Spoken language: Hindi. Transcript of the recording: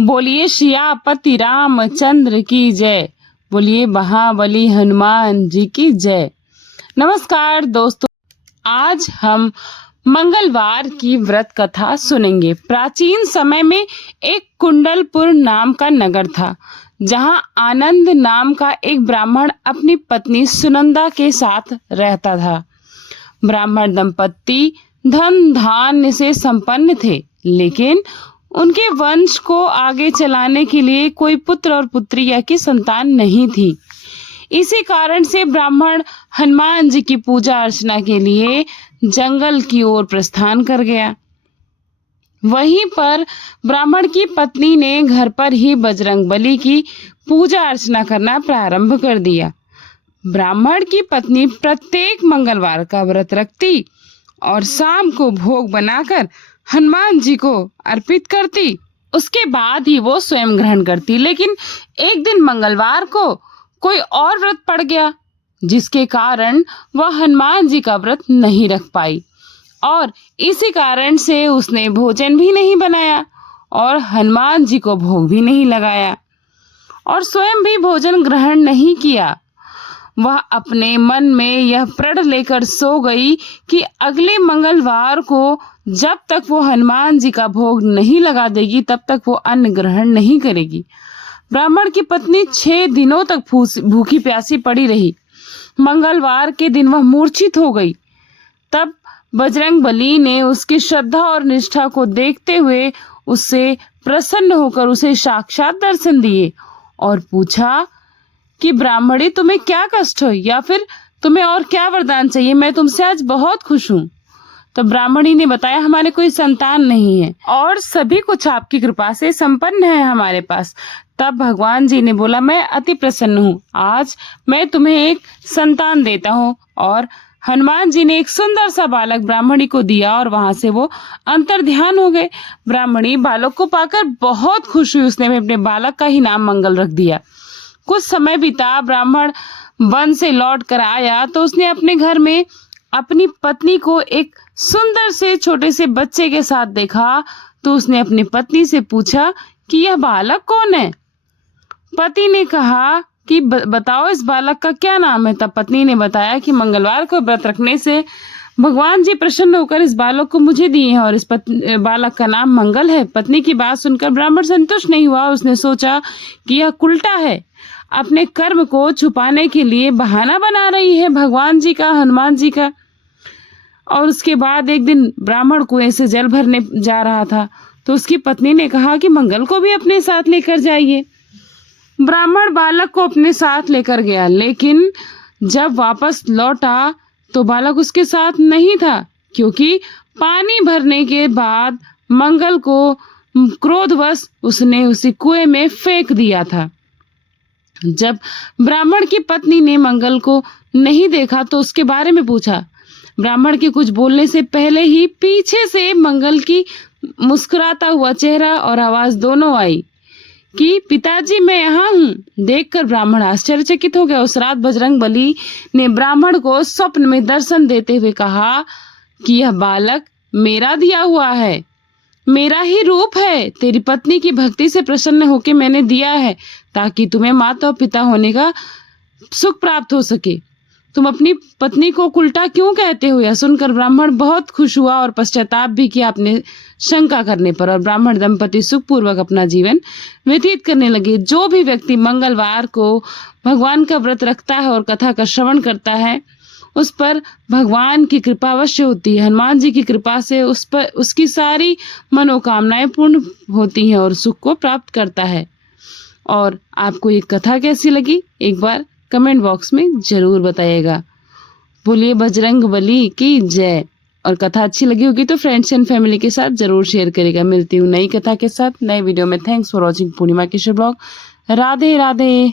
बोलिए सियापति रामचंद्र की जय। बोलिए महाबली हनुमान जी की जय। नमस्कार दोस्तों, आज हम मंगलवार की व्रत कथा सुनेंगे। प्राचीन समय में एक कुंडलपुर नाम का नगर था, जहां आनंद नाम का एक ब्राह्मण अपनी पत्नी सुनंदा के साथ रहता था। ब्राह्मण दंपति धन धान्य से संपन्न थे, लेकिन उनके वंश को आगे चलाने के लिए कोई पुत्र और पुत्रिया की संतान नहीं थी। इसी कारण से ब्राह्मण हनुमान जी की पूजा अर्चना के लिए जंगल की ओर प्रस्थान कर गया। वहीं पर ब्राह्मण की पत्नी ने घर पर ही बजरंगबली की पूजा अर्चना करना प्रारंभ कर दिया। ब्राह्मण की पत्नी प्रत्येक मंगलवार का व्रत रखती और शाम को भोग बनाकर हनुमान जी को अर्पित करती। उसके बाद ही वो स्वयं ग्रहण करती। लेकिन एक दिन मंगलवार को कोई और व्रत पड़ गया, जिसके कारण वह हनुमान जी का व्रत नहीं रख पाई और इसी कारण से उसने भोजन भी नहीं बनाया और हनुमान जी को भोग भी नहीं लगाया और स्वयं भी भोजन ग्रहण नहीं किया। वह अपने मन में यह प्रण लेकर सो गई कि अगले मंगलवार को जब तक वो हनुमान जी का भोग नहीं लगा देगी, तब तक वो अन्न ग्रहण नहीं करेगी। ब्राह्मण की पत्नी 6 दिनों तक भूखी प्यासी पड़ी रही। मंगलवार के दिन वह मूर्छित हो गई। तब बजरंगबली ने उसकी श्रद्धा और निष्ठा को देखते हुए उससे प्रसन्न होकर उसे साक्षात दर्शन दिए और पूछा कि ब्राह्मणी, तुम्हें क्या कष्ट हो या फिर तुम्हें और क्या वरदान चाहिए? मैं तुमसे आज बहुत खुश हूँ। तो ब्राह्मणी ने बताया, हमारे कोई संतान नहीं है और सभी कुछ आपकी कृपा से संपन्न है हमारे पास। तब भगवान जी ने बोला, मैं अति प्रसन्न हूँ, आज मैं तुम्हें एक संतान देता हूँ। और हनुमान जी ने एक सुंदर सा बालक ब्राह्मणी को दिया और वहां से वो अंतर ध्यान हो गए। ब्राह्मणी बालक को पाकर बहुत खुश हुई। उसने अपने बालक का ही नाम मंगल रख दिया। कुछ समय बीता, ब्राह्मण वन से लौट कर आया तो उसने अपने घर में अपनी पत्नी को एक सुंदर से छोटे से बच्चे के साथ देखा। तो उसने अपनी पत्नी से पूछा कि यह बालक कौन है? पति ने कहा कि बताओ इस बालक का क्या नाम है? तब पत्नी ने बताया कि मंगलवार को व्रत रखने से भगवान जी प्रसन्न होकर इस बालक को मुझे दिए हैं और इस बालक का नाम मंगल है। पत्नी की बात सुनकर ब्राह्मण संतुष्ट नहीं हुआ। उसने सोचा कि यह उल्टा है, अपने कर्म को छुपाने के लिए बहाना बना रही है भगवान जी का, हनुमान जी का। और उसके बाद एक दिन ब्राह्मण कुएं से जल भरने जा रहा था तो उसकी पत्नी ने कहा कि मंगल को भी अपने साथ लेकर जाइए। ब्राह्मण बालक को अपने साथ लेकर गया, लेकिन जब वापस लौटा तो बालक उसके साथ नहीं था, क्योंकि पानी भरने के बाद मंगल को क्रोधवश उसने उसी कुएं में फेंक दिया था। जब ब्राह्मण की पत्नी ने मंगल को नहीं देखा तो उसके बारे में पूछा। ब्राह्मण के कुछ बोलने से पहले ही पीछे से मंगल की मुस्कुराता हुआ चेहरा और आवाज दोनों आई कि पिताजी, मैं यहाँ हूँ। देखकर ब्राह्मण आश्चर्यचकित हो गया। उस रात बजरंगबली ने ब्राह्मण को स्वप्न में दर्शन देते हुए कहा कि यह बालक मेरा दिया हुआ है, मेरा ही रूप है। तेरी पत्नी की भक्ति से प्रसन्न होकर मैंने दिया है, ताकि तुम्हें माता और पिता होने का सुख प्राप्त हो सके। तुम अपनी पत्नी को उल्टा क्यों कहते हो? यह सुनकर ब्राह्मण बहुत खुश हुआ और पश्चाताप भी किया अपने शंका करने पर। और ब्राह्मण दंपति सुखपूर्वक अपना जीवन व्यतीत करने लगे। जो भी व्यक्ति मंगलवार को भगवान का व्रत रखता है और कथा का श्रवण करता है, उस पर भगवान की कृपा अवश्य होती है। हनुमान जी की कृपा से उस पर उसकी सारी मनोकामनाएं पूर्ण होती हैं और सुख को प्राप्त करता है। और आपको ये कथा कैसी लगी, एक बार कमेंट बॉक्स में जरूर बताइएगा। बोलिए बजरंगबली की जय। और कथा अच्छी लगी होगी तो फ्रेंड्स एंड फैमिली के साथ जरूर शेयर करेगा। मिलती हूँ नई कथा के साथ नए वीडियो में। Thanks for watching Purnima Kishore blog. Radhe Radhe.